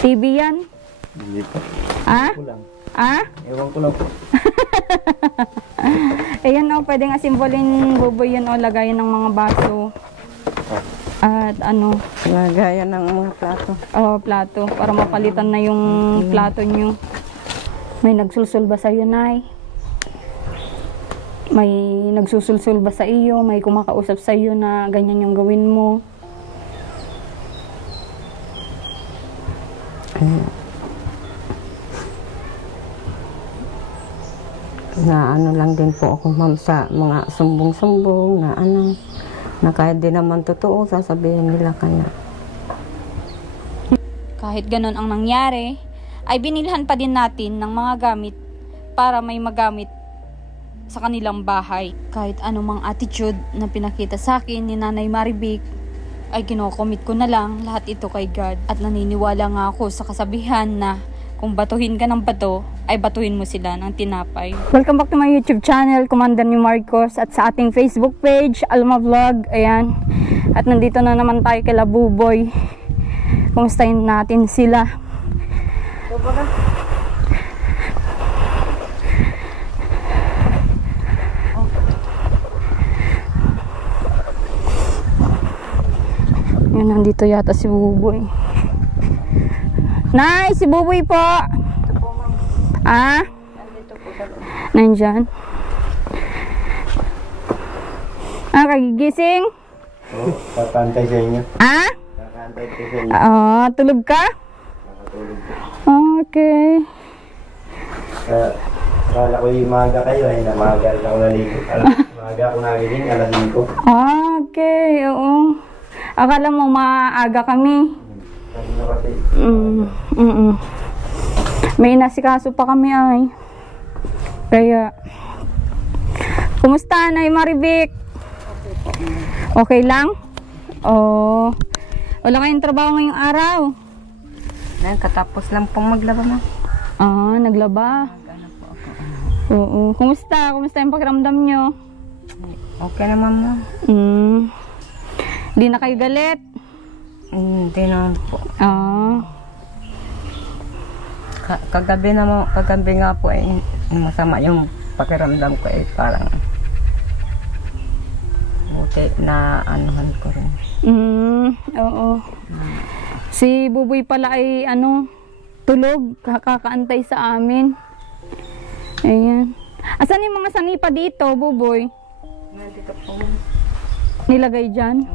TV yan? Hindi po. Ah? Ewan ko lang. Ah? Ewan ko lang po. Ayan o, pwedeng asimbolin buboy yun o, lagayan ng mga baso. At ano? Lagayan ng mga plato. Oh, plato. Para mapalitan na yung plato nyo. May nagsulsul ba sa'yo, Nay? May nagsusulsul ba sa iyo? May kumakausap sa iyo na ganyan yung gawin mo? Na ano lang din po ako, ma'am, sa mga sumbong-sumbong na ano, na kahit di naman totoo, sasabihin nila kaya. Kahit ganun ang nangyari, ay binilhan pa din natin ng mga gamit para may magamit sa kanilang bahay. Kahit anumang attitude na pinakita sa akin ni Nanay Maribik, ay kinokomit ko na lang lahat ito kay God. At naniniwala nga ako sa kasabihan na kung batuhin ka ng bato, ay batuhin mo sila ng tinapay. Welcome back to my YouTube channel, Commander ni Marcos, at sa ating Facebook page, Alma Vlog. Ayan. At nandito na naman tayo kay Buboy. Kumustahin natin sila. Ayan, nandito yata si Buboy. Nay, si Buboy po. Ito po, ma'am. Ah? Nandito po sa loob. Nandyan. Ah, kagigising? Oo, kakantay sa inyo. Ah? Kakantay ko sa inyo. Ah, tulog ka? Nakatulog po. Okay. Akala ko yung maga kayo ay namagal ako naligo. Maga ako nagiling, alas 5. Ah, okay, oo. Akala mo maaga kami. Sabi na kasi. May nasikaso pa kami ay. Kaya, kumusta, Nay Maribik? Okay lang? Oh. Wala kayong trabaho ngayong araw? Dahil katapos lang pong maglaba, ma'am. Ah, naglaba. Oo. Kumusta? Kumusta yung pakiramdam nyo? Okay naman, ma'am. Hindi na kayo galit? Hindi naman po. Ah. Kagabi nga po ay masama yung pakiramdam ko ay parang buti na anuhan ko rin. Oo. Si Buboy pala ay tulog, kakaantay sa amin. Ayan. Asan yung mga sanipa dito, Buboy? Nandito po. Nilagay dyan?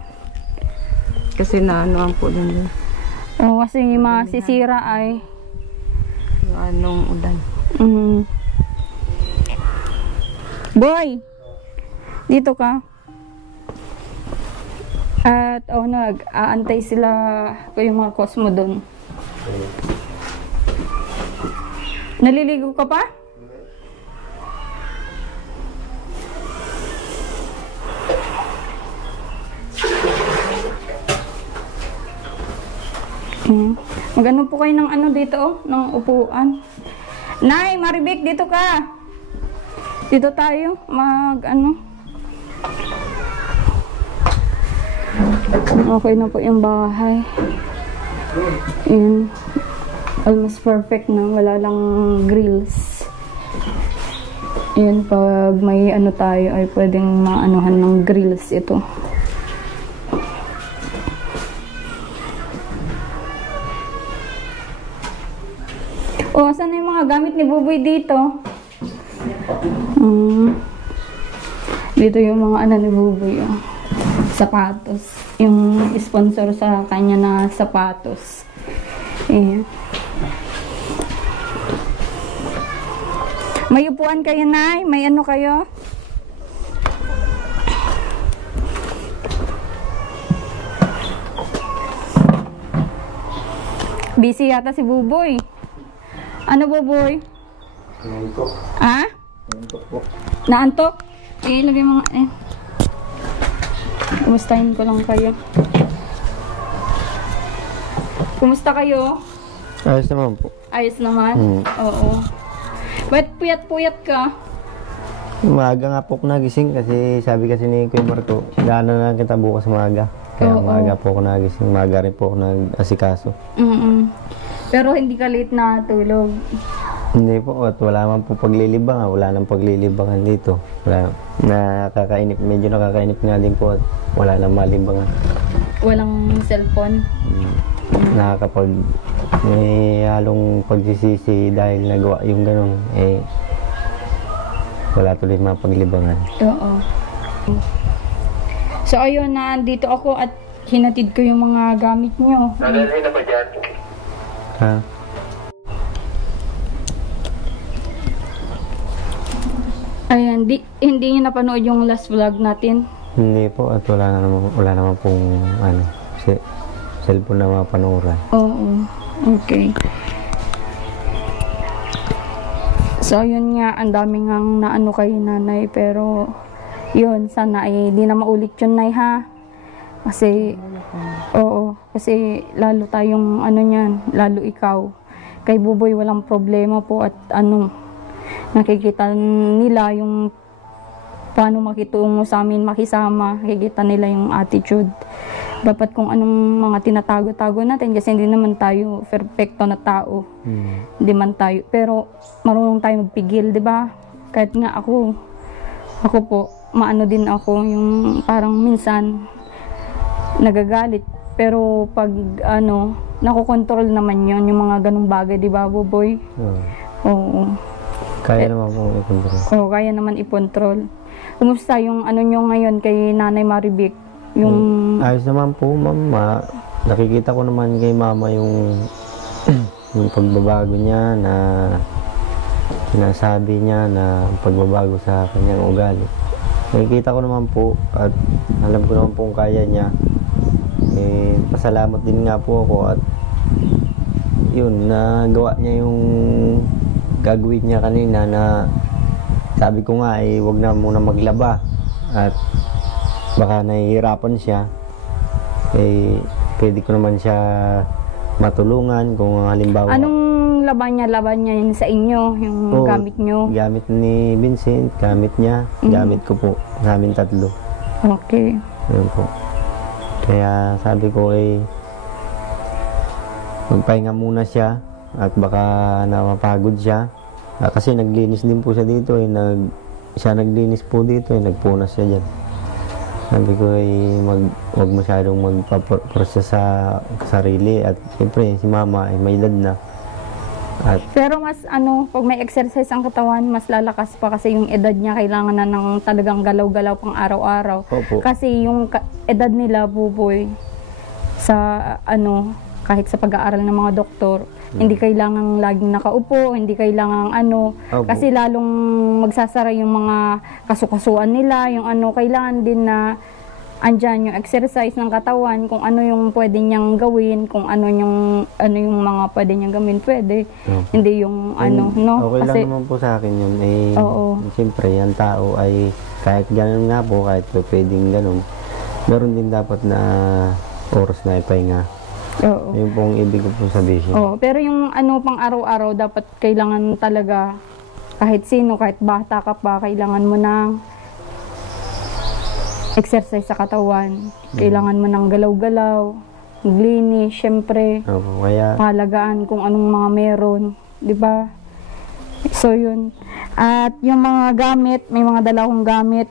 Kasi naanuhan po din. Oo, kasi masisira ay. Yung anong ulan. Boy! Dito ka. At nag-aantay sila Kuya Marcos mo doon. Naliligo ka pa? Mag-ano po kayo ng dito ng upuan. Nay, Maribik, dito ka. Dito tayo, Okay na po yung bahay. Ayan. Almost perfect na. Wala lang grills. Ayan, pag may tayo ay pwedeng maanuhan ng grills ito. O, saan na yung mga gamit ni Buboy dito? Dito yung mga ni Buboy. Sapatos. Yung sponsor sa kanya na sapatos. Ayan. May upuan kayo, Nay? May kayo? Busy yata si Buboy. Ano, Buboy? Naantok. Ah? Naantok po. Naantok? Lagay mga Kumustahin ko lang kayo. Kumusta kayo? Ayos naman po. Ayos naman? Oo. Ba't puyat-puyat ka? Maaga nga po ako nagising kasi sabi kasi ni Kuya Marco, gano'n na kita bukas maaga. Kaya maaga po ako nagising, maaga rin po ako nag-asikaso. Pero hindi ka late na tulog. Hindi po, at wala man po paglilibangan. Wala nang paglilibangan dito. Wala. Nakakainip, medyo nakakainip nga din po at wala nang malibangan. Walang cellphone. Nakakapag may halong pagsisisi dahil nagawa yung ganun, eh wala tuloy mapaglibangan. Oo. So ayun, nandito ako at hinatid ko yung mga gamit nyo. Nalalay na ba dyan? Ha? Ayan, hindi nyo napanood yung last vlog natin. Hindi po, at wala naman pong cellphone na mapanuran. Oo. Okay. So, yun nga, ang dami ngang naano kay nanay, pero yun, sana ay di na maulit yun, nay, ha? Kasi, oo, kasi lalo tayong ano niyan, lalo ikaw. Kay Buboy walang problema po at ano, nakikita nila yung paano makitungo sa amin, makisama, nakikita nila yung attitude. Dapat kung anong mga tinatago-tago natin kasi hindi naman tayo perfecto na tao. Hindi man tayo. Pero marunong tayo magpigil, di ba? Kahit nga ako po, maano din ako yung parang minsan nagagalit. Pero pag ano, nakokontrol naman yon yung mga ganung bagay, di ba, Buboy? Oo. Kaya naman pong ikontrol. Oo, kaya naman ikontrol. Kumusta yung ano nyo ngayon kay Nanay Maribik? Yung Ayos naman po, mama. Nakikita ko naman kay mama yung yung pagbabago niya na sinasabi niya na pagbabago sa kanyang ugali. Nakikita ko naman po at alam ko naman po kung kaya niya. Eh, pasalamat din nga po ako at yun, nagawa niya yung gagawin niya kanina na sabi ko nga eh, wag na muna maglaba at baka nahihirapan siya, eh pwede ko naman siya matulungan kung halimbawa. anong laban niya yun sa inyo, yung Oo, gamit nyo? Gamit ni Vincent, gamit niya, gamit ko po, namin tatlo. Okay. Ayun po. Kaya sabi ko eh magpahinga muna siya at baka na mapagod siya. Kasi naglinis din po siya dito eh, siya naglinis po dito eh, nagpunas siya dyan. Sabi ko ay huwag masyadong magpaproses sa sarili at siyempre si mama ay may edad na. At Pero mas ano, pag may exercise ang katawan, mas lalakas pa kasi yung edad niya kailangan na ng talagang galaw-galaw pang araw-araw. Opo. Kasi yung edad nila, Buboy, sa ano, kahit sa pag-aaral ng mga doktor, hindi kailangang laging nakaupo, hindi kailangang ano, Opo. kasi lalong magsasara yung mga kasukasuan nila, yung ano, kailangan din na andyan yung exercise ng katawan, kung ano yung pwede niyang gawin, kung ano yung mga pwede niyang gawin, pwede. Opo. Hindi yung ano, no? Okay Kasi, lang naman po sa akin yun. Eh, Oo. siyempre, ang tao ay kahit ganun nga po, kahit pwedeng ganun, meron din dapat na oras na ipahinga. oo. Yun pong ibig ko po sabihin. Oo, pero yung ano pang araw-araw, dapat kailangan talaga, kahit sino, kahit bata ka pa, kailangan mo ng exercise sa katawan. Kailangan mo ng galaw-galaw, maglinis, syempre, Opo, kaya pahalagaan kung anong mga meron, di ba? So yun. At yung mga gamit, may mga dala akong gamit.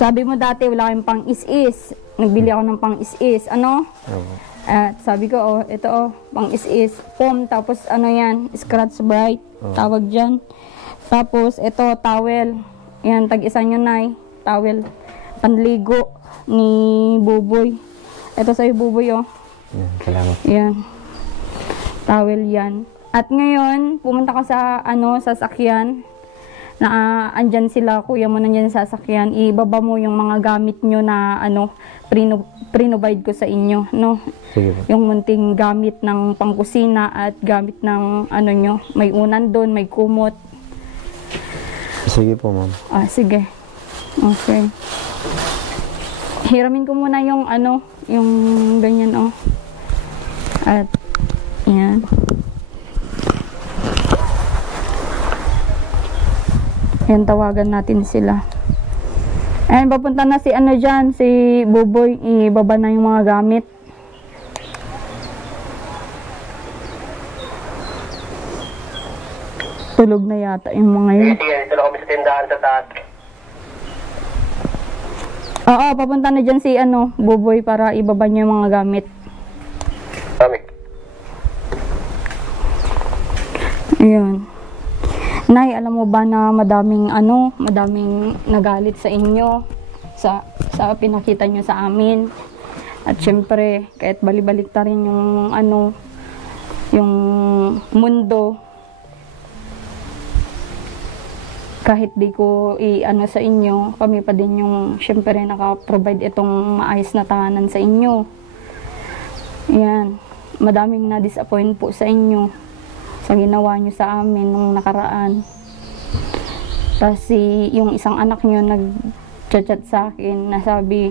Sabi mo dati wala kayong pang is-is. Nagbili ako ng pang is-is. Ano? opo. At sabi ko, oh, ito oh, pang is-is, foam, tapos ano yan, scratch bright, tawag dyan. Tapos ito, towel. Yan, tag-isa nyo na towel. Panligo ni Buboy. Ito sa'yo, Buboy, oh. Yan, salamat. Yan. Towel yan. At ngayon, pumunta ka sa, ano, sasakyan. Na andyan sila, kuya mo nandyan sa sasakyan. Ibaba mo yung mga gamit nyo na, ano, pre-provide ko sa inyo, no? Sige po. Yung munting gamit ng pangkusina at gamit ng, ano nyo, may unan doon, may kumot. Sige po, ma'am. Ah, sige. Okay. Hiramin ko muna yung, ano, yung ganyan, oh. At, yan. Yan, tawagan natin sila. Ayan, papunta na si ano dyan, si Buboy. Ibaba na yung mga gamit. Tulog na yata yung mga yun. Sige, dito na kami sa tindahan sa taas. Oo, papunta na dyan si Buboy para ibaba niya yung mga gamit. Kami. Ayun. Nay, alam mo ba na madaming nagalit sa inyo sa pinakita nyo sa amin. At syempre, kahit balibalik ta rin yung yung mundo, kahit di ko sa inyo, kami pa din yung syempre naka-provide itong maayos na tahanan sa inyo. Yan. Madaming na-disappoint po sa inyo sa ginawa nyo sa amin nung nakaraan. Kasi yung isang anak nyo nag-chat sa akin na sabi,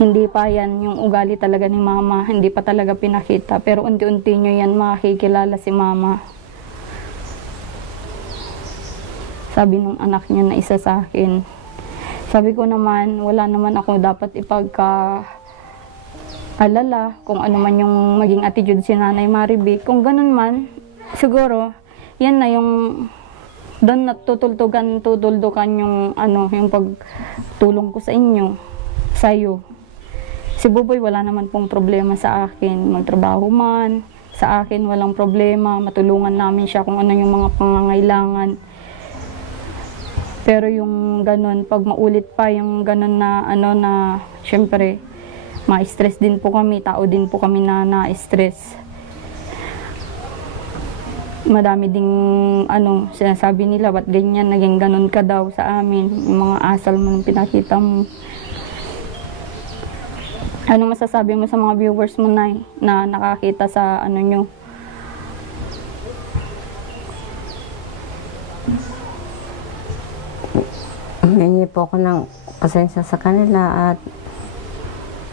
hindi pa yan yung ugali talaga ni mama, hindi pa talaga pinakita, pero unti-unti nyo yan makikilala si mama. Sabi nung anak niya na isa sa akin. Sabi ko naman, wala naman ako dapat ipagka-alala kung ano man yung maging attitude si Nanay Maribik. Kung ganun man, siguro, yan na yung doon natutuldukan yung yung pagtulong ko sa inyo, sa'yo. Si Buboy wala naman pong problema sa akin. Magtrabaho man, sa akin walang problema. Matulungan namin siya kung ano yung mga pangangailangan. Pero yung ganun, pag maulit pa yung ganun na na syempre ma-stress din po kami, tao din po kami na na-stress. Madami ding sinasabi nila, ba't ganyan, naging ganun ka daw sa amin, yung mga asal mo nung pinakita mo. Ano masasabi mo sa mga viewers mo, Nay, na nakakita sa nyo? Hingi po ako ng pasensya sa kanila at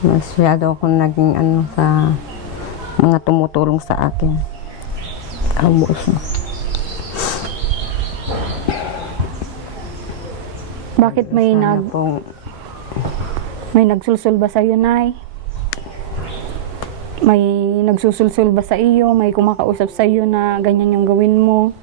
masyado akong naging sa mga tumutulong sa akin. Kabos. Bakit may nagsulsul ba sa iyo, Nay? May nagsusulsul ba sa iyo? May kumakausap sa iyo na ganyan yung gawin mo?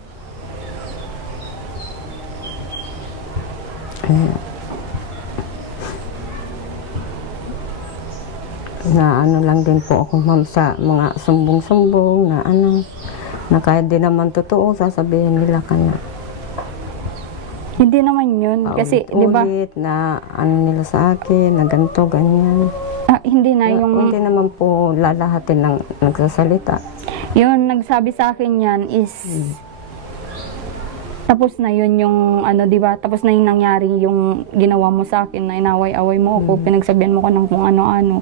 Na lang din po ako, ma'am, sa mga sumbong-sumbong na na kahit di naman totoo, sasabihin nila kanya. Hindi naman yun. Kasi, di ba? Na nila sa akin, na ganito, ganyan. Hindi na yung... Hindi naman po lalahatin ng nagsasalita. Yun, nagsabi sa akin yan is... Tapos na yun yung, di ba? Tapos na yung nangyari yung ginawa mo sa akin, na inaway-away mo ako, pinagsabihan mo ko ng kung ano-ano.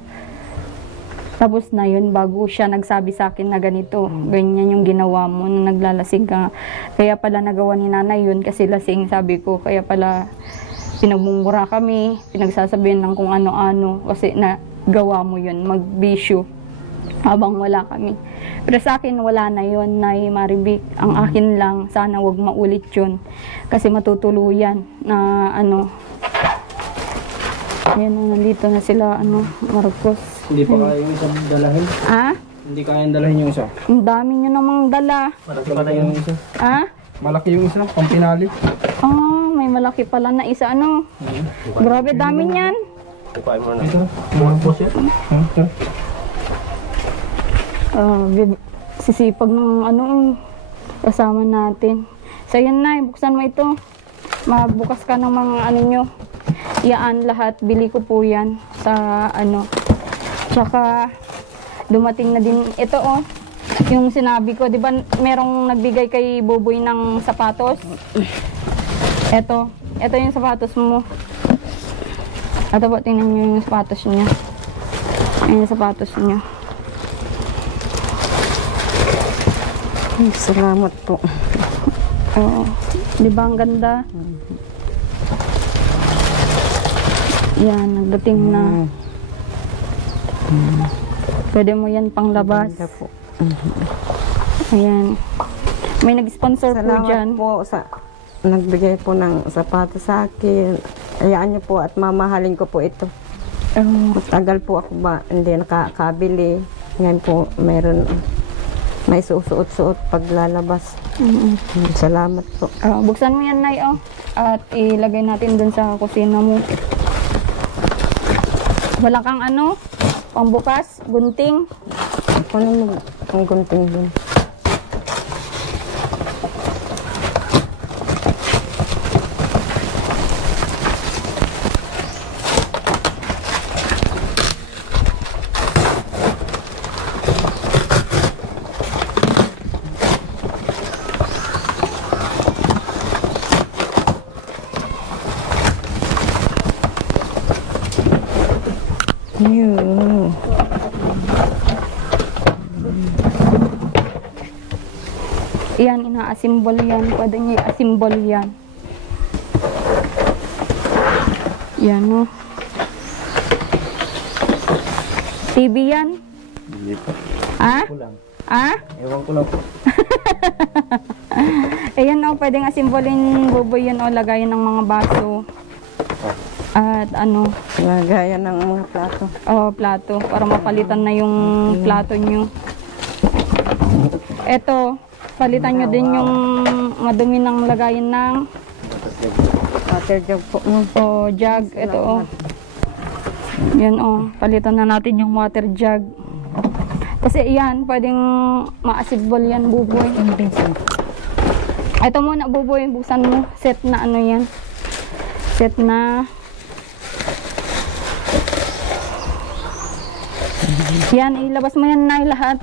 Tapos na yun, bago siya nagsabi sa akin na ganito, ganyan yung ginawa mo, na naglalasing ka. Kaya pala nagawa ni nanay yun, kasi lasing, sabi ko. Kaya pala pinagmumura kami, pinagsasabihan ng kung ano-ano, kasi nagawa mo yun, magbisyo, habang wala kami. Pero sa akin, wala na yun, Nay Maribik. Ang akin lang, sana wag maulit yun. Kasi matutuluyan na Ayan, nandito na sila, Marcos. Hindi pa kaya yung isang dalahin? Hindi kaya dalahin yung isa? Ang dami nyo namang dala. Malaki pala yung isa. Malaki yung isa, pang pinali. May malaki pala na isa, Grabe, dami niyan. Bukain mo na. Ito, mga boss yan. Sisipag ng kasama natin. So yan, Nay, buksan mo ito. Mabukas ka ng mga nyo. Yaan lahat, bili ko po yan sa Tsaka dumating na din ito, yung sinabi ko, di ba merong nagbigay kay Buboy ng sapatos? Ito yung sapatos mo. Ito po, tingnan nyo yung sapatos niya. Ayan yung sapatos niya. Salamat po. Oo. Di ba ang ganda? Yan, nagdating na. Pwede mo yan pang labas. Ayan. May nag-sponsor po dyan. Salamat po sa nagbigay po ng sapatos sa akin. Hayaan niyo po at mamahalin ko po ito. Tagal po ako hindi nakakabili. Ngayon po, meron. may susuot-suot paglalabas. Salamat po. Buksan mo yan, Nay, oh. At ilagay natin dun sa kusina mo. Wala kang ano, pambukas, gunting. Ako naman ang gunting din. Yan, ina-assemble yan. Pwede nyo i-assemble yan. Yan, no. TV yan? Hindi po. Ha? Kulang. Ha? Ewan ko lang po. Ayan, no. Pwedeng assemble-in, Buboy, yan, o. Lagayan ng mga baso. At ano, Lagaya ng mga plato. plato. Para mapalitan na yung plato nyo. Eto, palitan nyo din yung madumi ng lagayan ng Water jug po. jug. Ito, oh. Yan, oh. Palitan na natin yung water jug. Kasi yan, pwedeng ma-assemble yan, Buboy. Ito muna, Buboy. Buksan mo. Set na ano yan. Set na. Yan, ilabas mo yan na lahat.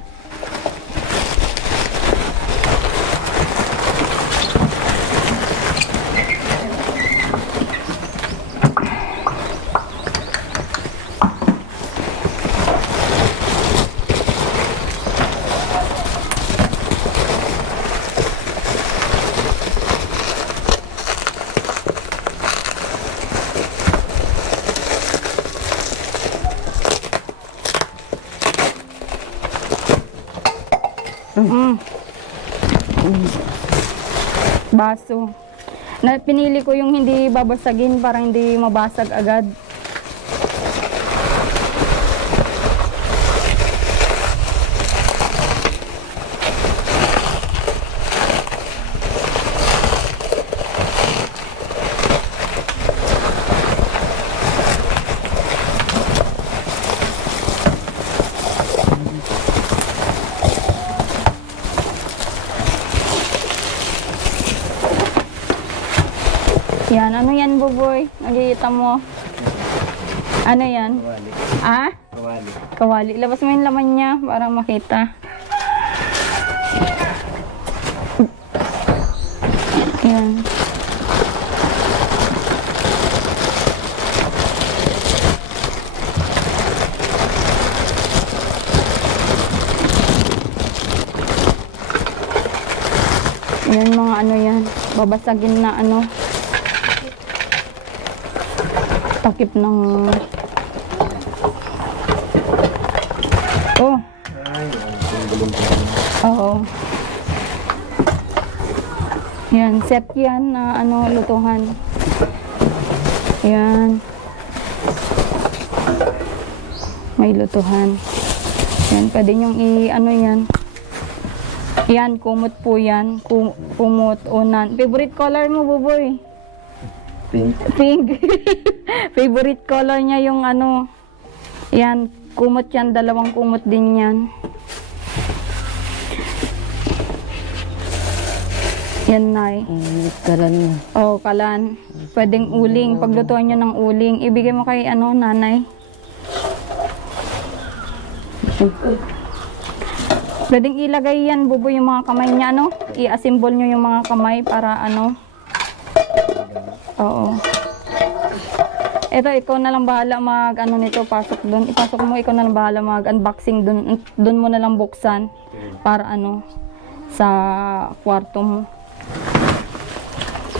Baso. Pinili ko yung hindi babasagin para hindi mabasag agad. Yan, ano yan, Buboy? Nakikita mo? Ano yan? Kawali. Ah? Kawali. Kawali. Labas mo yung laman niya para makita. Yan. Yan mga ano yan. Babasagin na ano. Takip ng oo. Yan, set yan na ano, lutuhan. Yan. May lutuhan. Yan, pwede nyong i-ano yan. Yan, kumot po yan. Kumot, unan. Favorite color mo, Buboy? Pink. Pink. Favorite color niya yung ano. Yan, kumot yan. Dalawang kumot din yan. Yan, Nay. Kalan mo. Oh, kalan. Pwedeng uling. Paglutuan nyo ng uling. Ibigay mo kay ano, nanay. Pwedeng ilagay yan, Buboy, yung mga kamay niya, ano? I-assemble nyo yung mga kamay para ano. Oo. Ito, ikaw na lang bahala mag, ano nito, pasok dun. Ipasok mo, ikaw na lang bahala mag unboxing dun. Dun mo na lang buksan. Para ano, sa kwarto mo.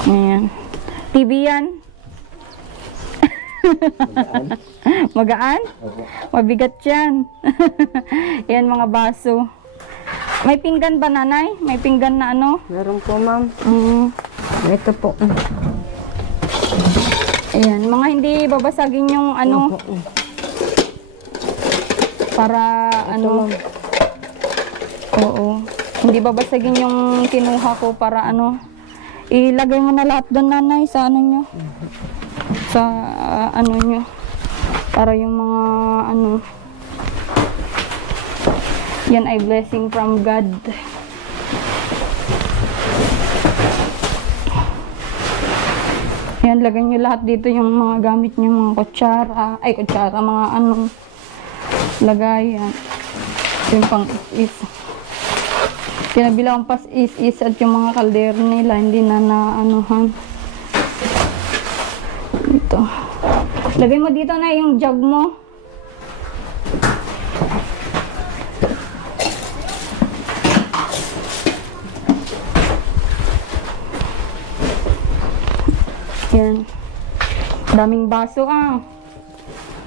Ayan. TV yan. Magaan? Mabigat yan. Yan, mga baso. May pinggan ba, nanay? May pinggan na ano? Meron po, ma'am. Ito po. Ayan, mga hindi babasagin yung ano. Para ano. Oo. Hindi babasagin yung kinuha ko para ano. Ilagay mo na lahat doon, nanay, sa ano nyo. Sa ano nyo. Para yung mga ano. Yan ay blessing from God. Yan, lagay nyo lahat dito yung mga gamit nyo, mga kutsara. Ay, kutsara, mga ano. Lagayan. Yung pang is. Kinabilang pas is at yung mga kaldero nila hindi na naanuhan. Dito. Lagay mo dito na yung jug mo. Yan. Daming baso ah.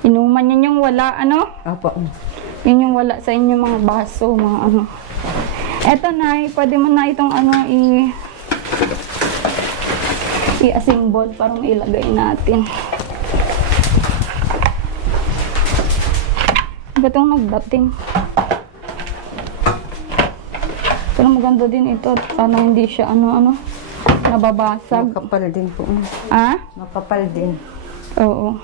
Inuman yan yung wala, ano? Apo. Yun yung wala sa inyo mga baso, mga ano. Eto na, pwede mo na itong ano i-assemble para mailagay natin. Ba't itong nagdating? Pero maganda din ito para hindi siya ano nababasag. Makapal din po. Ah? Makapal din. Oo.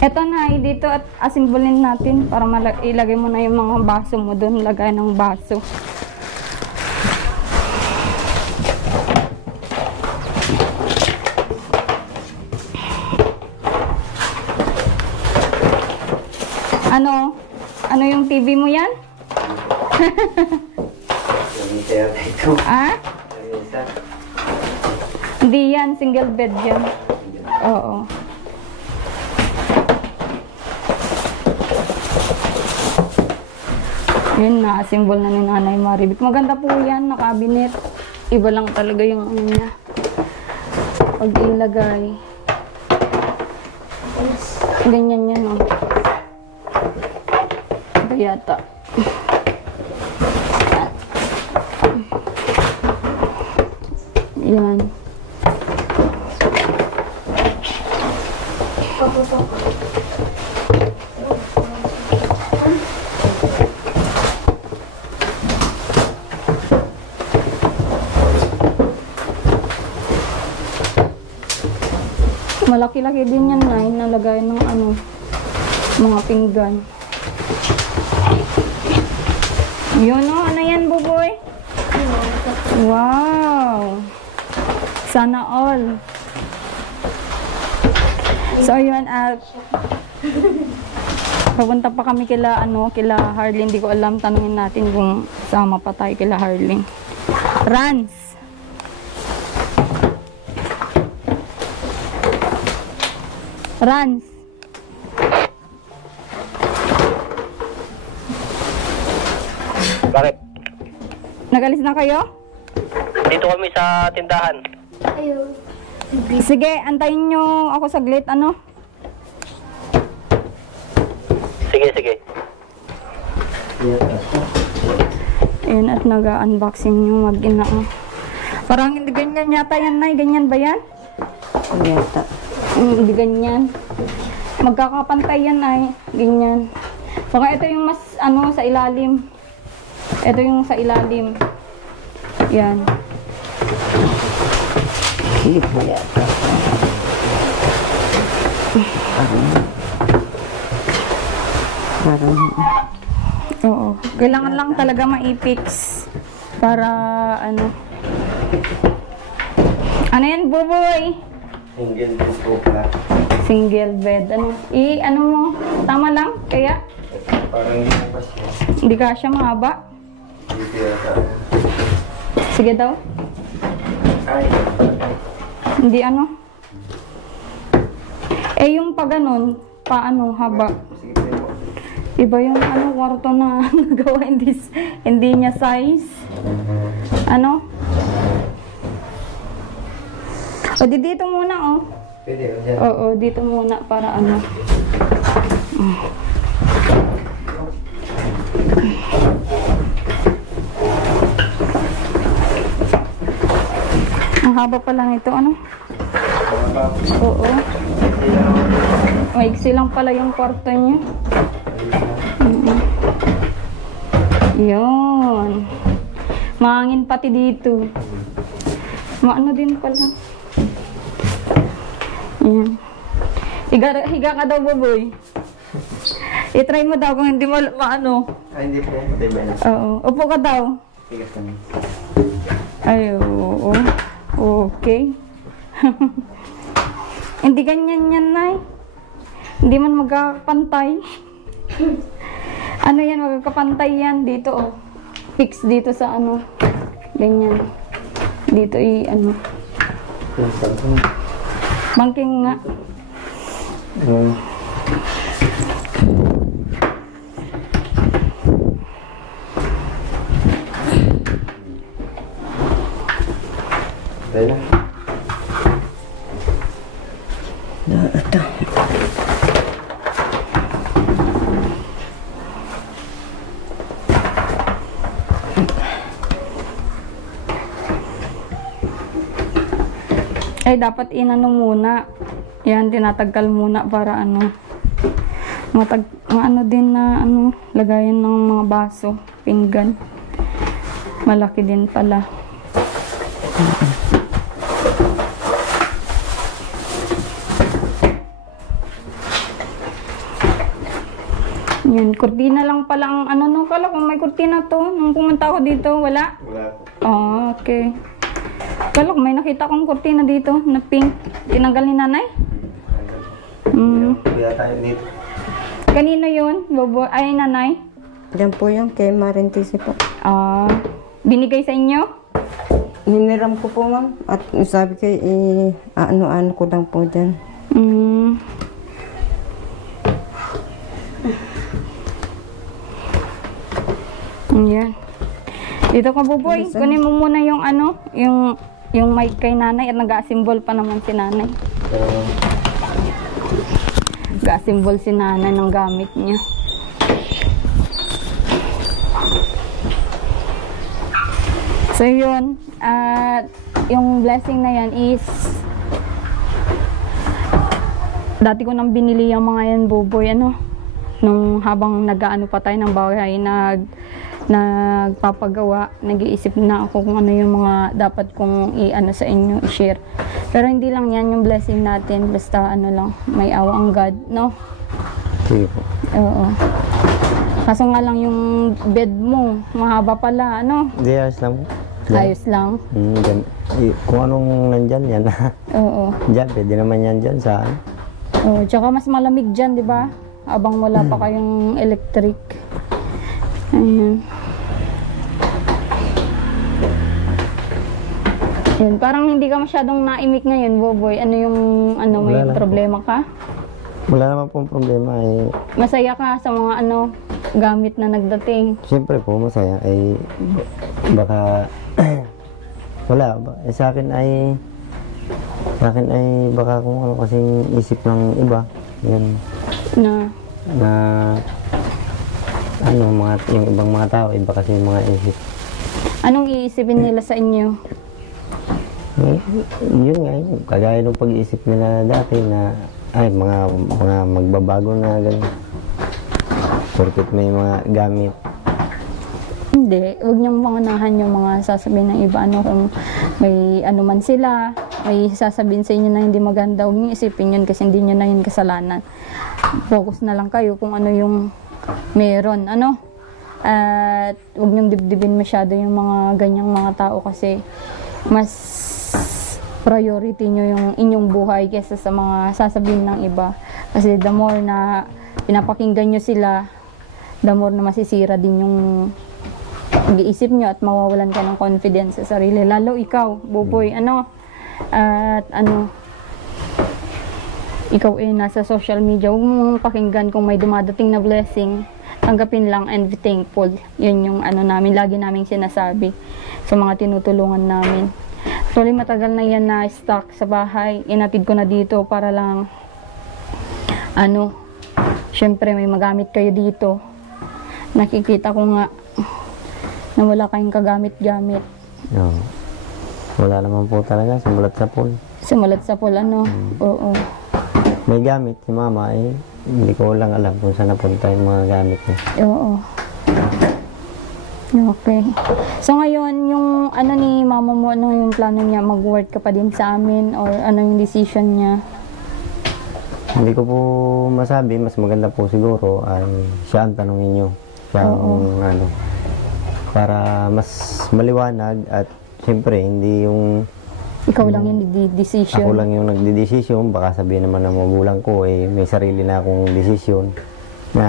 Eto na, dito at asimbulin natin para ilagay mo na yung mga baso mo doon. Lagay ng baso. Ano? Ano yung TV mo yan? Ah? Hindi yan, single bed yan. Oo. Yun na, symbol na ni Nanay Maribik. Maganda po yan, na cabinet. Iba lang talaga yung ano niya. Pag ilagay. Ganyan yan, oh. Iba yata. Yan. Malaki-laki din yan na nalagay ng ano, mga pinggan. Yun o, ano yan, Buboy? Wow! Sana all. So yun, papunta pa kami kila Harley. Hindi ko alam, tanungin natin kung sama pa tayo kila Harley. Rans! Rans! Bakit? Nagalis na kayo? Dito kami sa tindahan. Sige, antayin nyo ako saglit, ano? Sige, sige. Ayun, at nag-unboxing yung mag-ina. Parang hindi ganyan yata yan, Nay. Ganyan ba yan? Yata. Hindi ganyan. Magkakapantay yan, ay. Ganyan. Baka ito yung mas, sa ilalim. Ito yung sa ilalim. Yan. Hindi po yata. Parang. Oo. Kailangan lang talaga ma-fix. Para, Ano yan, Buboy? Single bed po pala. Single bed. Ano mo? Tama lang? Kaya? Parang hindi po kasi. Hindi ka siya mahaba? Dito yata. Sige daw. Ay. Hindi yung pag ganun, haba. Sige po. Iba yung kwarto na nagawa, hindi niya size. O, dito muna, oh. Pwede, dyan. Oo, dito muna para Ang haba pa lang ito, Oo. Maiksi lang pala yung kwarto niya. Yun. Mahangin pati dito. Maano din pala. Ayan. Higa ka daw, Boboy. I-try mo daw kung hindi mo maano. Ay, hindi po. Hindi ba na? Oo. Upo ka daw. Tigas kami. Ay, oo. Okay. Hindi ganyan yan, Nay. Hindi man magkakapantay. Ano yan, magkakapantay yan. Dito, oh. Fix dito sa ano. Ganyan. Dito, ano. Bangking nga. Kaya? Ito. Ay, dapat inano muna. Yan, tinatanggal muna para ano. Ano din na ano, lagayan ng mga baso, pinggan. Malaki din pala. Yan, kurtina lang pala ang ano, no, kala kung may kurtina to. Nung pumunta ako dito, wala? Wala po. Oh, okay. Kala kung may nakita akong kurtina dito na pink. Tinanggal ni nanay? Kaya tayo dito. Kanino yun? Bobo? Ay, nanay? Diyan po yung kay Marintisi po. Binigay sa inyo? Niniram ko po, ma'am. At sabi ko, ano-ano ko lang po dyan. Yan. Dito ka, Buboy. Kunin mo muna yung ano, yung mic kay nanay at nag-a-symbol pa naman si nanay. Nag-a-symbol si nanay ng gamit niya. So yun, at yung blessing na yan is dati ko nang binili yung mga yan, Buboy, ano, nung habang nag-aano pa tayo ng bahay, nagpapagawa, nag-iisip na ako kung ano yung mga dapat kong i-ano sa inyo, i-share. Pero hindi lang yan yung blessing natin, basta ano lang, may awa ang God, no? Sige po. Oo. Kaso nga lang yung bed mo, mahaba pala, ano? Hindi, ayos lang po. Ayos lang. Kung anong nandyan, yan. Oo. Diyan, pwede naman yan dyan sa ano. Oo, tsaka mas malamig dyan, di ba? Habang wala pa kayong electric. Ayan. Yun, parang hindi ka masyadong naimik ngayon, Boboy. Ano yung, ano, may Wala lang problema ka? Wala naman pong problema. Masaya ka sa mga, ano, gamit na nagdating? Siyempre po, masaya. Baka, wala. Sa akin ay baka kung ano kasing isip ng iba. Yan. Na ano, yung ibang mga tao, iba kasi yung mga isip. Anong iisipin nila sa inyo? Yun nga, kagaya ng pag-iisip nila dati na ay mga magbabago na gano'n. Porket may mga gamit. Hindi, huwag niyong pangunahan yung mga sasabihin ng iba. Ano, kung may ano man sila, may sasabihin sa inyo na hindi maganda, huwag niyong isipin yun kasi hindi niyo na yun kasalanan. Focus na lang kayo kung ano yung meron, ano. At huwag niyong dibdibin masyado yung mga ganyang mga tao kasi mas priority nyo yung inyong buhay kaysa sa mga sasabihin ng iba. Kasi the more na pinapakinggan nyo sila, the more na masisira din yung pag-iisip nyo at mawawalan ka ng confidence sa sarili. Lalo ikaw, Boboy, ano, at ano, ikaw nasa social media, huwag mong pakinggan kung may dumadating na blessing. Tanggapin lang and be thankful. Yun yung ano namin, lagi naming sinasabi sa mga tinutulungan namin. Actually, matagal na yan na stock sa bahay. Inatid ko na dito para lang, ano, syempre may magamit kayo dito. Nakikita ko nga na wala kayong kagamit-gamit. No. Wala naman po talaga, simulat sa pool. Simulat sa pool, ano? Oo. may gamit si mama, hindi ko lang alam kung saan napunta yung mga gamit niya. Oo. Okay. So ngayon, yung ano ni mama mo, ano yung plano niya? Mag-work ka pa din sa amin? Or ano yung decision niya? Hindi ko po masabi, mas maganda po siguro ay siya ang tanongin nyo. Siya ang ano, para mas maliwanag at siyempre hindi yung Ikaw lang yung decision. ako lang yung nagdidesisyon. Baka sabihin naman ng magulang ko may sarili na akong desisyon na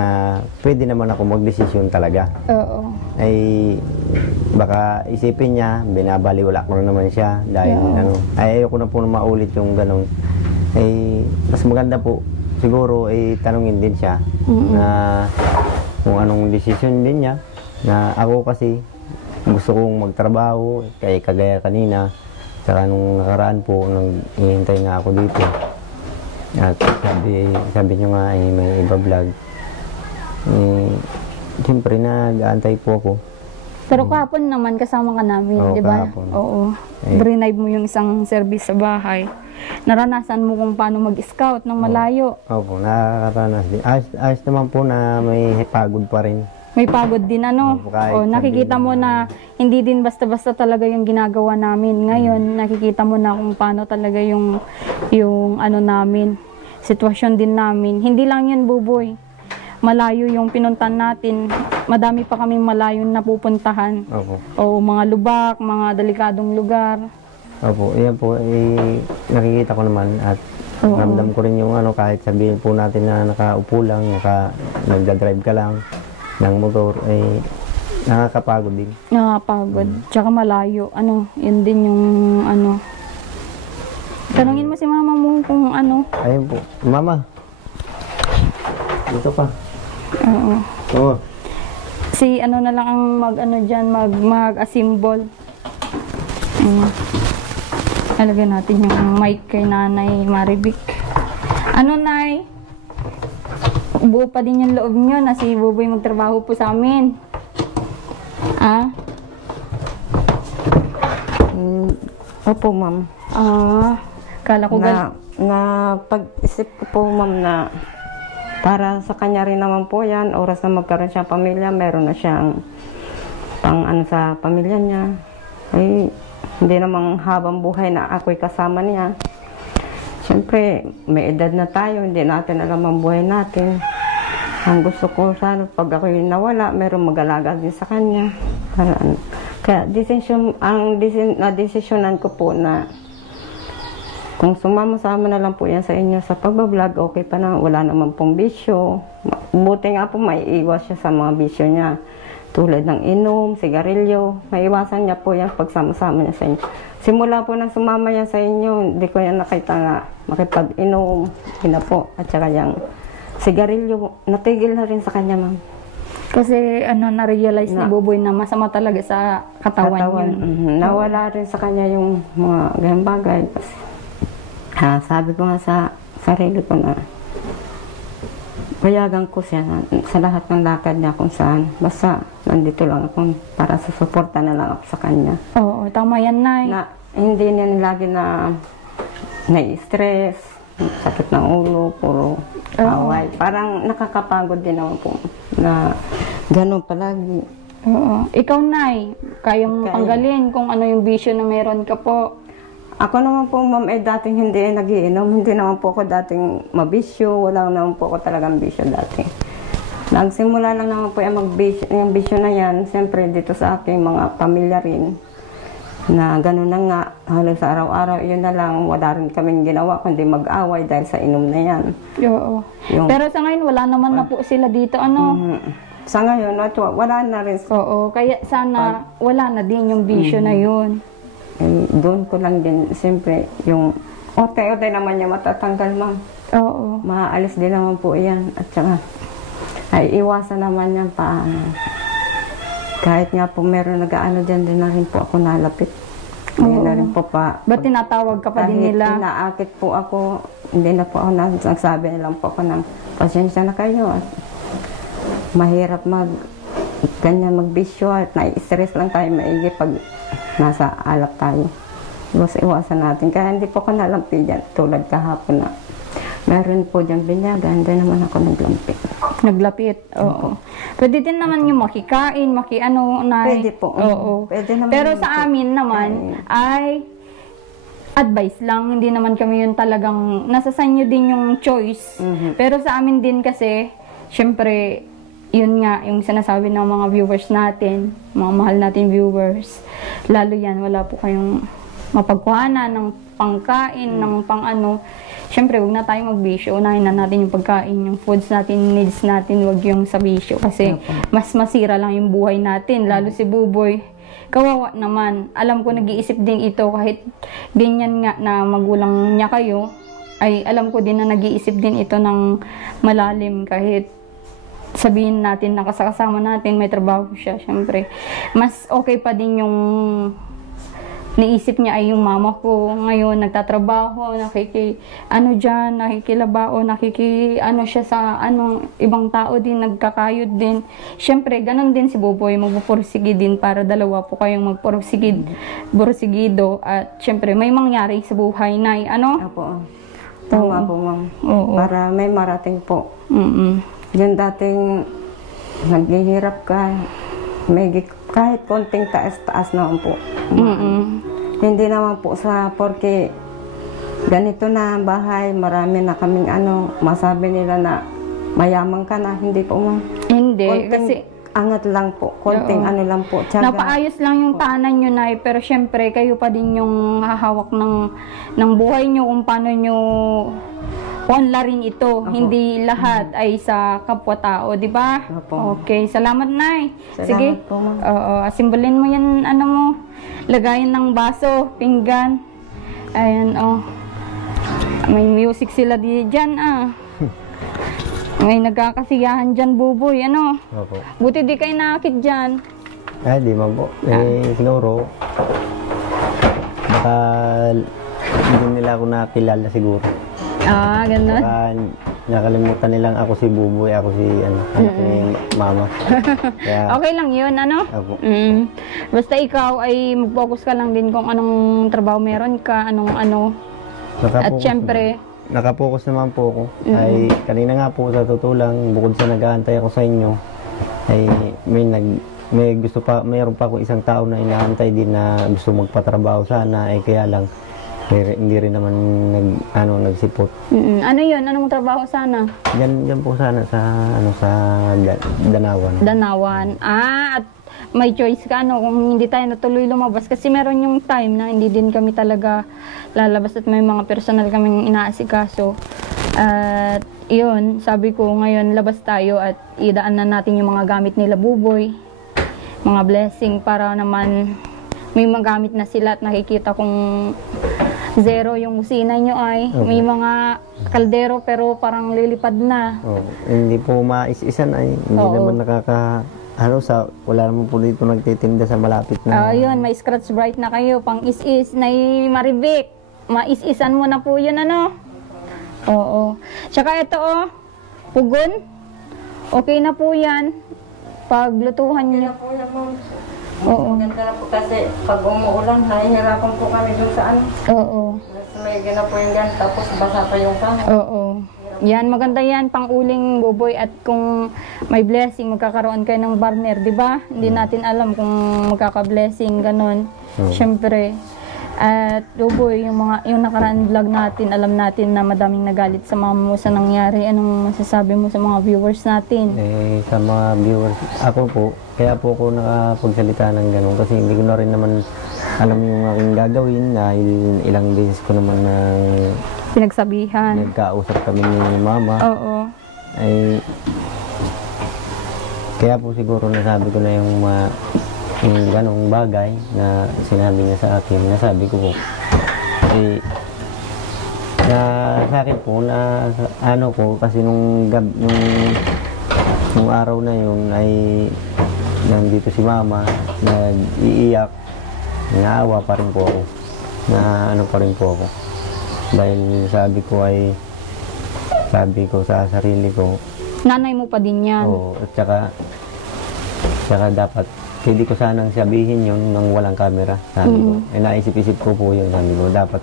pwede naman ako magdesisyon talaga. Oo. Ay baka isipin niya, binabaliwala ko na naman siya dahil ano, ay ayoko na po na maulit yung ganun. Ay mas maganda po siguro tanungin din siya na kung anong desisyon din niya, na ako kasi gusto kong magtrabaho kagaya kanina, saka nung nakaraan po naghihintay nga ako dito at sabi niyo nga may iba vlog, siyempre nag-aantay po ako. Pero kahapon naman kasama ka namin, Oo, di ba? kahapon. Oo. Brinide mo yung isang service sa bahay. Naranasan mo kung paano mag-scout ng malayo. Opo, nakakaranas din. Ayos naman po na may pagod pa rin. May pagod din ano. Oo, kahit O, nakikita mo na hindi din basta-basta talaga yung ginagawa namin. Ngayon, nakikita mo na kung paano talaga yung ano namin, sitwasyon din namin. Hindi lang yan, Buboy. Malayo yung pinuntan natin. Madami pa kaming malayo na pupuntahan. Opo. O mga lubak, mga delikadong lugar. Opo, yan po, nakikita ko naman at ramdam ko rin yung ano, kahit sabihin po natin na nakaupo lang, nagdadrive ka lang ng motor, nakakapagod din. Nakakapagod. Tsaka malayo. Ano, yun din yung ano. Tanungin mo si mama mo kung ano. Ayun po, mama. Dito pa. Oo. Oo. Si ano na lang ang mag-ano dyan, mag-assemble. Alagyan natin yung mic kay Nanay Maribik. Ano, Nay? Buo pa din yung loob nyo na si Buboy magtrabaho po sa amin. Ah? Opo, ma'am. Kala ko Na pag-isip ko po, ma'am, na para sa kanya rin naman po yan, oras na magkaroon siya pamilya, meron na siyang pang ano sa pamilya niya. Ay, hindi namang habang buhay na ako'y kasama niya. Siyempre, may edad na tayo, hindi natin alam ang buhay natin. Ang gusto ko sana, pag ako'y nawala, meron mag-alaga din sa kanya. Kaya desisyonan ko po na kung sumama-sama na lang po yan sa inyo sa pagbablog, okay pa na, wala naman pong bisyo. Buti nga po maiiwas siya sa mga bisyo niya. Tulad ng inom, sigarilyo, maiwasan niya po yan pagsama-sama niya sa inyo. Simula po nang sumama yan sa inyo, hindi ko yan nakita nga makipag-inom, yun na po. At saka yung sigarilyo, natigil na rin sa kanya, ma'am. kasi ano, na-realize ni Buboy na masama talaga sa katawan yun. Nawala rin sa kanya yung mga ganyan bagay. Kasi, sabi ko nga sa sarili ko na payagan ko siya sa lahat ng lakad niya kung saan. Basta nandito lang ako para susuporta na lang ako sa kanya. Oo, tama yan, Nay. Na hindi niya lagi na nai-stress, sakit ng ulo, puro away. Parang nakakapagod din naman po na gano'n palagi. Oo. Ikaw, Nay, kaya mo tanggalin kung ano yung bisyo na meron ka po. Ako naman po, ma'am, dating hindi nagiinom. Hindi naman po ako dating mabisyo. Wala naman po ako talagang bisyo dati. Nagsimula lang naman po yung bisyo na yan. Siyempre, dito sa aking mga pamilya rin. Na gano'n na nga, halos sa araw-araw, yun na lang. Wala rin kaming ginawa, kundi mag-away dahil sa inom na yan. Oo. Pero sa ngayon, wala naman na po sila dito, ano? Sa ngayon, wala na rin. Oo, kaya sana wala na din yung bisyo na yun. Doon ko lang din, siyempre, yung ote-ote naman niya matatanggal, ma'am. Oo. Maaalis din naman po yan. At saka, ay iwasan naman yan pa. Kahit nga po meron nag-aano dyan, din na rin po ako nalapit. Hindi na rin po pa. Ba't tinatawag ka pa din nila? Kahit inaakit po ako, hindi na po ako nagsabi na lang po ako ng pasensya na kayo. At mahirap ganyan magbisyo at nai-stress lang tayo maigi pag nasa alak tayo. Iwasan natin. Kaya hindi po ako nalampi dyan tulad kahapon na meron po dyan binyagan, hindi naman ako naglampit. Naglapit, oo. Pwede din naman yung makikain, makiano, Nay. Pwede po. Oo. Pwede naman Pero yun sa po. amin naman ay advice lang, hindi naman kami yung talagang, nasa sa inyo din yung choice. Pero sa amin din kasi, syempre, yun nga, yung sinasabi ng mga viewers natin, mga mahal natin viewers, lalo yan, wala po kayong mapagkuhanan ng pangkain, ng pang-ano. Syempre, wag na tayong magbisyo. Unahin na natin yung pagkain, yung foods natin, needs natin, wag yung sa bisyo. Kasi mas masira lang yung buhay natin, lalo si Buboy. Kawawa naman. Alam ko nag-iisip din ito kahit ganyan nga na magulang niya kayo, ay alam ko din na nag-iisip din ito ng malalim kahit sabihin natin na kasama natin may trabaho siya. Syempre, mas okay pa din yung naisip niya ay yung mama ko ngayon nagtatrabaho, nakikilabao, ano siya sa ibang tao din, nagkakayod din. Syempre, ganun din si Buboy, magpupursige din para dalawa po kayong magpursigido at syempre may mangyari sa buhay na Opo. Tama po, ma'am. Oo. Para may marating po. Mm-mm. Yung dating naghihirap ka, may kahit konting taas-taas naman po. Hindi naman po sa porke ganito na bahay, marami na kaming masabi nila na mayaman ka na, hindi po ma'am. Hindi, Konting kasi angat lang po, konting lang po. Tiyaga. napaayos lang yung tahanan nyo, Nay, pero syempre kayo pa din yung hahawak ng buhay nyo kung paano nyo onlarin ito. Hindi lahat ay sa kapwa-tao, di ba? Opo. Okay, salamat, Nay. Salamat Sige. po, ma'am. Oo, asimbolin mo yan, mo, lagayin ng baso, pinggan. Ayan, may music sila dyan, May nagkakasiyahan dyan, Buboy, Opo. Buti di kayo nakakit dyan. Di man po. Siguro, baka hindi nila ako nakilala siguro. Ganun. Baka nakalimutan nilang ako si Buboy, ako si mama. Kaya, Okay lang yun, Opo. Basta ikaw ay mag-focus ka lang din kung anong trabaho meron ka, At Nakapokus syempre, Nakapokus naman po ako. Ay, kanina nga po sa totoo lang, bukod sa nag-aantay ako sa inyo, ay mayroon pa ako isang tao na inaantay din na gusto magpatrabaho sana, ay kaya lang, hindi rin naman nagsipot. Ano yun? Anong trabaho sana? Diyan po sana sa Danawan. Danawan. At may choice ka, kung hindi tayo natuloy lumabas. Kasi meron yung time na hindi din kami talaga lalabas at may mga personal kaming inaasikaso. At yun, sabi ko ngayon labas tayo at idaan na natin yung mga gamit nila Buboy. Mga blessing para naman may magamit na sila at nakikita kong zero yung kusina nyo ay. May mga kaldero pero parang lilipad na. Hindi po mais-isan ay. Hindi naman wala naman po dito nagtitinda sa malapit na. Yun, may scratch bright na kayo. Pang is-is, na maribik. Mais-isan mo na po yun, Oo. Tsaka ito, pugon. Okay na po yan. Paglutuhan niyo. Po yan, ma'am. Oo. Maganda na po kasi pag umuulan, hihirapan po kami dun sa Oo. May gana po yung gan, tapos basa pa yung kahoy. Oo. Yan, maganda yan, pang uling Buboy, at kung may blessing, magkakaroon kayo ng partner, di ba? Hindi natin alam kung magkaka-blessing, ganun. Siyempre. At Buboy, yung nakaraan vlog natin, alam natin na madaming nagalit sa mama mo sa nangyari. Anong masasabi mo sa mga viewers natin? Sa mga viewers, ako po, kaya po ako nakapagsalita ng ganun kasi hindi ko na rin naman alam yung aking gagawin dahil ilang beses ko naman Pinagsabihan. nagkausap kami ni mama. Oo. Kaya po siguro nasabi ko na yung ganong bagay na sinabi niya sa akin, nasabi ko po. Sa akin po, kasi nung araw na yun ay nandito si mama, nag-iiyak, naawa pa rin po ako, pa rin po ako. Dahil sabi ko sa sarili ko, Nanay mo pa din yan. oo, at saka dapat, hindi ko sanang sabihin yun nang walang camera, sabi ko. Naisip-isip ko po yun, sabi ko, dapat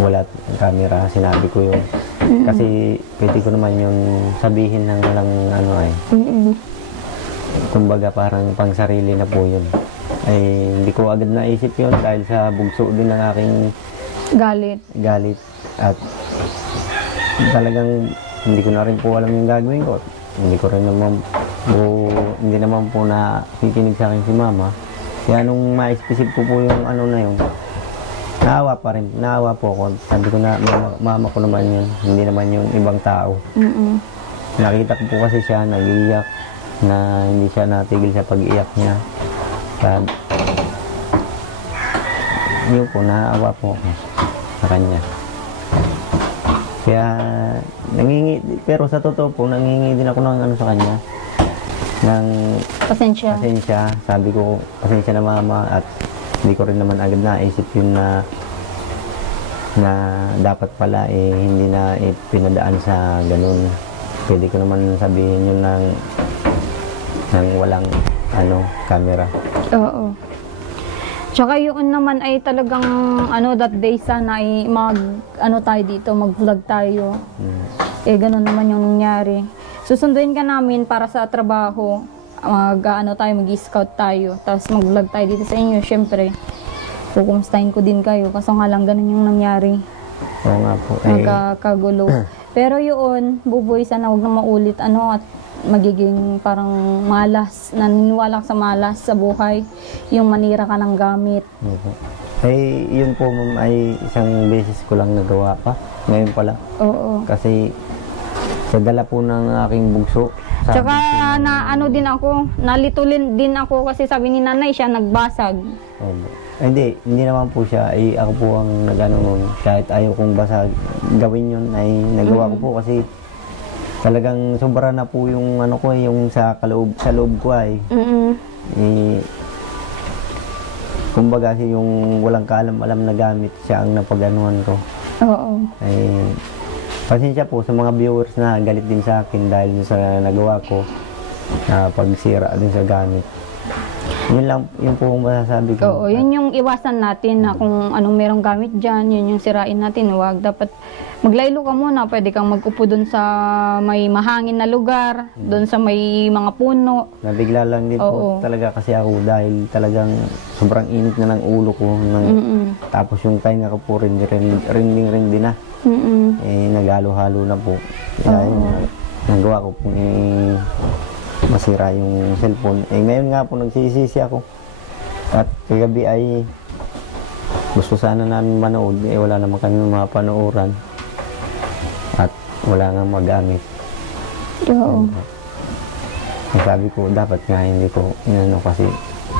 wala camera, sinabi ko yun. Kasi pwede ko naman yung sabihin ng walang ano ay. Kumbaga parang pang sarili na po yun. Ay hindi ko agad naisip yun dahil sa bugso din ng aking galit. At talagang hindi ko na rin po alam yung gagawin ko. Hindi ko rin naman po, hindi naman po nakikinig sa akin si mama. Kaya nung ma-ispisip ko po yung ano na yun, naawa po ako. Sabi ko na, mama ko naman yun, hindi naman yung ibang tao. Nakita ko po kasi siya, nag-iiyak, na hindi siya natigil sa pag-iyak niya. Kaya, yun po, naawa po ako sa kanya. Kaya, pero sa totoo po, nangingi din ako ng ano sa kanya, ng pasensya. Sabi ko, pasensya na mama, at hindi ko rin naman agad naisip yun na dapat pala hindi na pinadaan sa ganun. Pwede ko naman sabihin yun ng walang camera. Oo. Tsaka yun naman ay talagang that day sana ay tayo dito, mag-vlog tayo. Ganun naman yung nangyari. Susunduin ka namin para sa trabaho. Mag-scout tayo. Tapos mag-vlog tayo dito sa inyo. Syempre, kukumustahin ko din kayo. Kaso nga lang, ganun yung nangyari. Oo nga po. Magkakagulo. Pero yun, buboy, sana huwag na maulit. At magiging parang malas. Naniniwala ka sa malas sa buhay. Yung manira ka ng gamit. Yun po ma'am, ay isang beses ko lang nagawa pa. Ngayon pala. Oo. Kasi sa dala po ng aking bugso. Tsaka din ako, nalitulin din ako kasi sabi ni nanay siya nagbasag. Hindi naman po siya. Ako po ang nagano nun. Kahit ayaw kong gawin yun, ay nagawa ko po kasi talagang sobra na po yung yung sa loob ko ay. Kumbaga kasi yung walang kaalam-alam na gamit siya ang napaganuhan ko. Oo. Pasensya po sa mga viewers na galit din sa akin dahil sa nagawa ko na pagsira din sa gamit. Yun po ang masasabi ko. Oo, yun yung iwasan natin na kung anong merong gamit dyan, yun yung sirain natin. Huwag dapat maglaylo ka muna. Pwede kang mag-upo dun sa may mahangin na lugar, dun sa may mga puno. Nabigla lang din po talaga kasi ako dahil talagang sobrang init na ng ulo ko. Tapos yung tainga ko po rinding-rindi na. Naghalo-halo na po. Dahil nagawa ko po masira yung cellphone. Ngayon nga po nagsisisi ako. At kagabi ay gusto sana namin manood. Wala naman kami mga panooran. At wala nga magamit. Oo. Sabi ko, dapat nga hindi ko kasi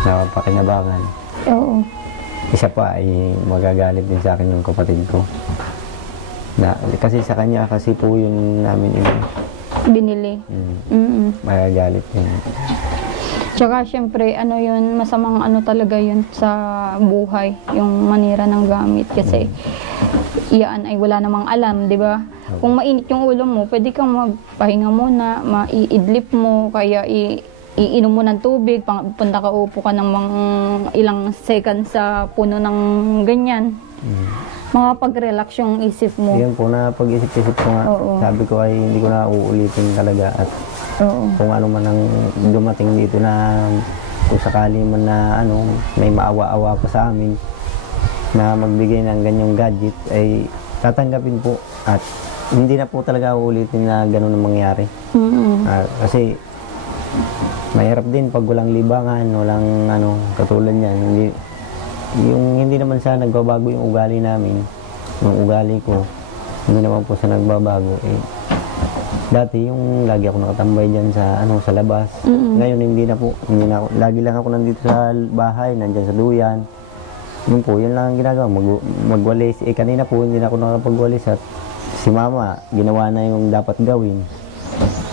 napapakinabangan. Oo. Isa pa ay magagalit din sa akin yung kapatid ko. Kasi sa kanya kasi po yun namin binili. Magagalit yun. Tsaka syempre, yun, masamang talaga yun sa buhay, yung manira ng gamit. Kasi, iyan ay wala namang alam, di ba? Kung mainit yung ulo mo, pwede kang magpahinga muna, maiidlip mo, kaya iinom mo ng tubig, punta ka upo ka ng mga ilang seconds sa puno ng ganyan. Makapag-relax yung isip mo. Yun po, na pag-isip-isip ko nga, sabi ko ay hindi ko na uulitin talaga at kung ano man ang dumating dito na kung sakali man na may maawa-awa pa sa amin na magbigay ng ganyang gadget ay tatanggapin po at hindi na po talaga uulitin na gano'n ang mangyari. Kasi mahirap din pag walang libangan, walang katulad niyan. Hindi naman sa nagbabago yung ugali namin, yung ugali ko, hindi naman po sa nagbabago. Dati yung lagi ako nakatambay dyan sa labas. Ngayon hindi na po, lagi lang ako nandito sa bahay, nandyan sa duyan. Yun lang ang ginagawa, magwalis. Kanina po hindi na ako nakapagwalis at si mama, ginawa na yung dapat gawin.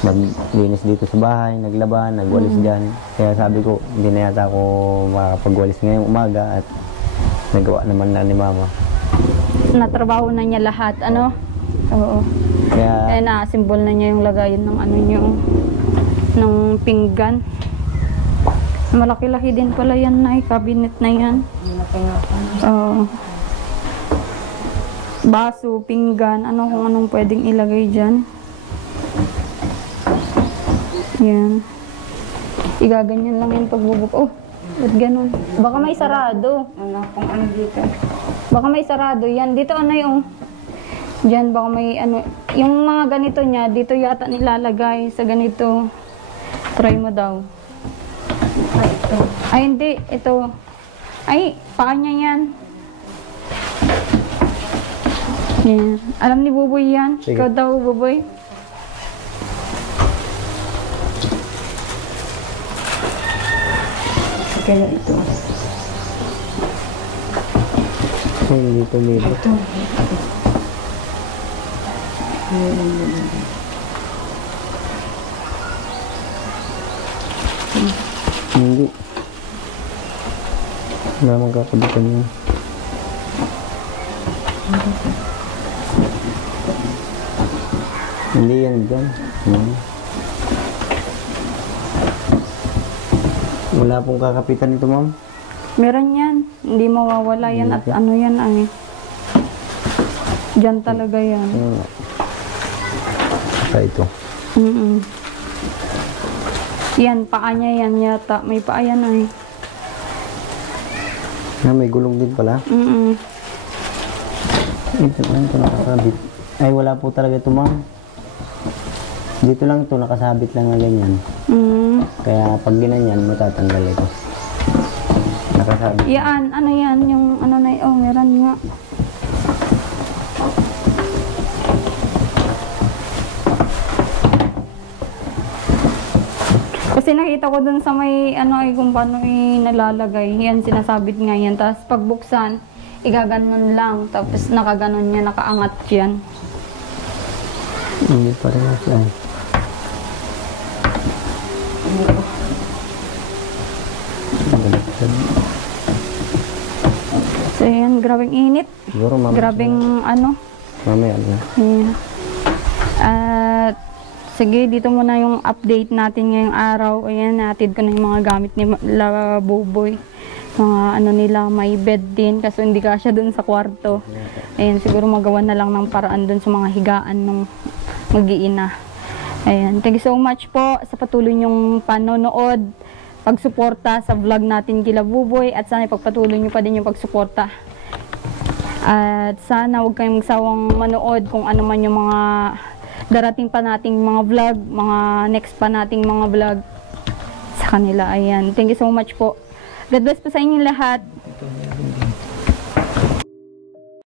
Naglinis dito sa bahay, naglaban, nagwalis dyan. Kaya sabi ko, hindi na yata ako makakapagwalis ngayong umaga at nagawa naman na ni mama. Natrabaho na niya lahat, Oo. Kaya na-symbol na niya yung lagayan ng ng pinggan. Malaki-laki din pala yan, cabinet na yan. Oo. baso, pinggan, ano kung anong pwedeng ilagay dyan. Yan. Igaganyan lang yung pagbubuk. Oh, ba't ganun? Baka may sarado. Wala pong ano dito. Baka may sarado yan. Dito ano yung... Diyan baka may ano... Yung mga ganito niya, dito yata nilalagay sa ganito. Try mo daw. Ay, hindi. Ito. Ay, paa niya yan. Yan. Alam ni Buboy yan. Sige. Ikaw daw, Buboy. Kaya ito. Ay, hindi tumibot. Hindi. Wala magkakabitan niya. Hindi yan dyan. Wala pong kakapitan ito, ma'am. Meron yan. Hindi mawawala yan. At ano yan ay. Diyan talaga yan. Saka ito. Yan, paa niya yan yata. May paa yan ay. May gulong din pala. Ito nakasabit. Ay, wala po talaga ito, ma'am. Dito lang ito, nakasabit lang na ganyan. Kaya pag ginanyan, matatanggal ito. Nakasabit. Yan, ano yan, yung ano na oh, meron nga. Kasi nakita ko dun sa may ano ay kung paano nalalagay. Yan, sinasabit nga yan. Tapos pagbuksan, igaganon lang. Tapos nakaganon niya, nakaangat yan. Hindi pa rin siya. So yan, grabing init. Siguro, ma'am. Grabing ano. Mamaya na. Yeah. At sige, dito muna yung update natin ngayong araw. Ayan, natid ko na yung mga gamit ni La Buboy. Mga ano nila, may bed din. Kaso hindi kasya dun sa kwarto. Ayan, siguro magawa na lang ng paraan dun sa mga higaan ng mag-iina. Ayan, thank you so much po sa patuloy niyong panonood, pagsuporta sa vlog natin kila Buboy, at sana ipagpatuloy niyo pa din yung pagsuporta. At sana huwag kayong magsawang manood kung ano man yung mga darating pa nating mga vlog, mga next pa nating mga vlog sa kanila. Ayan, thank you so much po. God bless po sa inyong lahat.